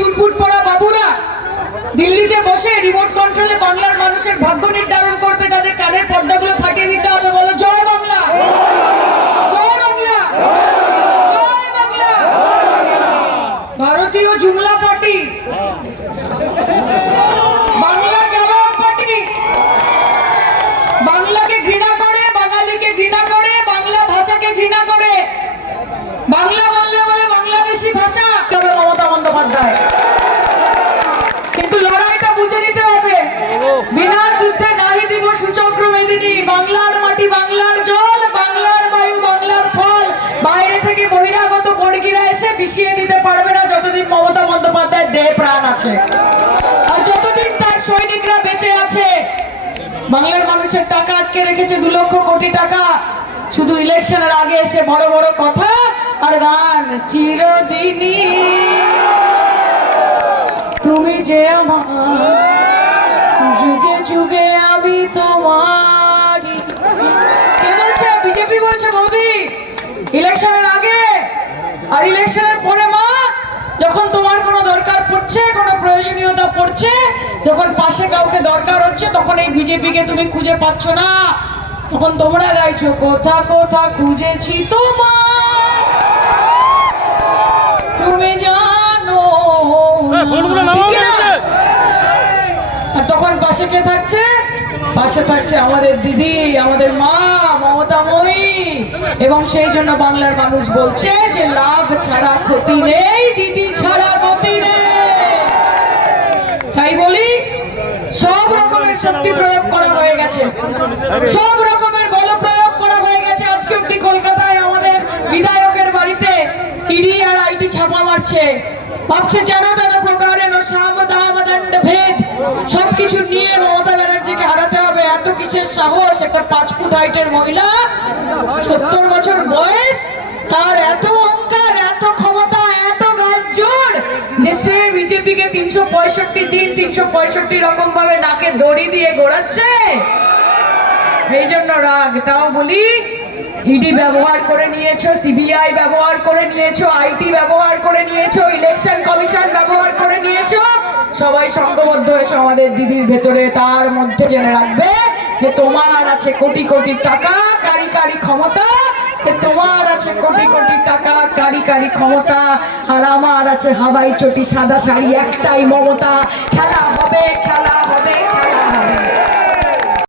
চুটপুট পরা বাবুরা দিল্লিতে বসে রিমোট কন্ট্রোলে বাংলার মানুষের ভাগ্য নির্ধারণ করবে, তাদের কানের পর্দাগুলো ফাটিয়ে দিতে হবে। বলো জয় বাংলা, জয় বাংলা, জয় বাংলা। ভারতীয় জুমলা পার্টি, বাংলা জ্বালাও পার্টি, বাংলাকে ঘৃণা করে, বাঙালিকে ঘৃণা করে, বাংলা ভাষাকে ঘৃণা করে, বাংলা বললে বলে বাংলাদেশি ভাষা। তবে মমতা বন্দ্যোপাধ্যায় কিন্তু লড়াইটা বুঝে নিতে হবে, বিনা যুদ্ধে নাহি দিব সুচক্র মেদিনী। বাংলার মাটি, বাংলার জল, বাংলার বায়ু, বাংলার ফল বাইরে থেকে বহিরাগত বর্গীরা এসে বিষিয়ে দিতে পারবে না যতদিন মমতা বন্দ্যোপাধ্যায়ের দেহে প্রাণ আছে, আর যতদিন তার সৈনিকরা বেঁচে আছে। বাংলার মানুষের টাকা আটকে রেখেছে 2 লক্ষ কোটি টাকা, শুধু ইলেকশনের আগে এসে বড় বড় কথা আর গান। চিরদিনই তুমি যে আমার, যুগে যুগে আমি তোমারই। কে বলছে? বিজেপি বলছে মোদি ইলেকশনের আগে। আর ইলেকশনের পরে মা, যখন তোমার কোনো দরকার পড়ছে, কোনো প্রয়োজনীয়তা পড়ছে, যখন পাশে কাউকে দরকার হচ্ছে, তখন এই বিজেপিকে তুমি খুঁজে পাচ্ছ না, তখন তোমরা গাইছো কোথা কোথা খুঁজেছি তোমার, তুমি জানো। আর তখন পাশে কে থাকছে? পাশে থাকছে আমাদের দিদি, আমাদের মা মমতাময়ী। এবং সেই জন্য বাংলার মানুষ বলছে যে লাভ ছাড়া ক্ষতি নেই, দিদি ছাড়া গতি নেই। তাই বলি সব রকমের শক্তি প্রয়োগ করা হয়ে গেছে, সব রকমের বল প্রয়োগ করা হয়ে গেছে। আজকে অব্দি কলকাতায় আমাদের বিধায়কের বাড়িতে ইডি আর আইটি ছাপা মারছে, ভাবছে যেন তেন প্রকারে সামদামদণ্ড ভেদ সবকিছু নিয়ে মমতা ব্যানার্জিকে হারাতে হবে। এত কিসের সাহস? একটা 5 ফুট হাইটের মহিলা, 70 বছর বয়স, তার এত অহংকার, এত ক্ষমতা, এত গাজর যে সে বিজেপিকে 365 দিন 365 রকম ভাবে নাকে দড়ি দিয়ে গোড়াচ্ছে। এই জন্য রাগ। তাও বলি ইডি ব্যবহার করে নিয়েছো, সিবিআই ব্যবহার করে নিয়েছো, আইটি ব্যবহার করে নিয়েছো, ইলেকশন কমিশন ব্যবহার করে নিয়েছো, সবাই সংঘবদ্ধ হয়েছে আমাদের দিদির ভেতরে। তার মধ্যে জেনে রাখবে যে তোমার আছে কোটি কোটি টাকা, কারি কারি ক্ষমতা, যে তোমার আছে কোটি কোটি টাকা, কারি কারি ক্ষমতা, আর আমার আছে হাওয়াই চটি সাদা শাড়ি, একটাই মমতা। খেলা হবে, খেলা হবে, খেলা হবে।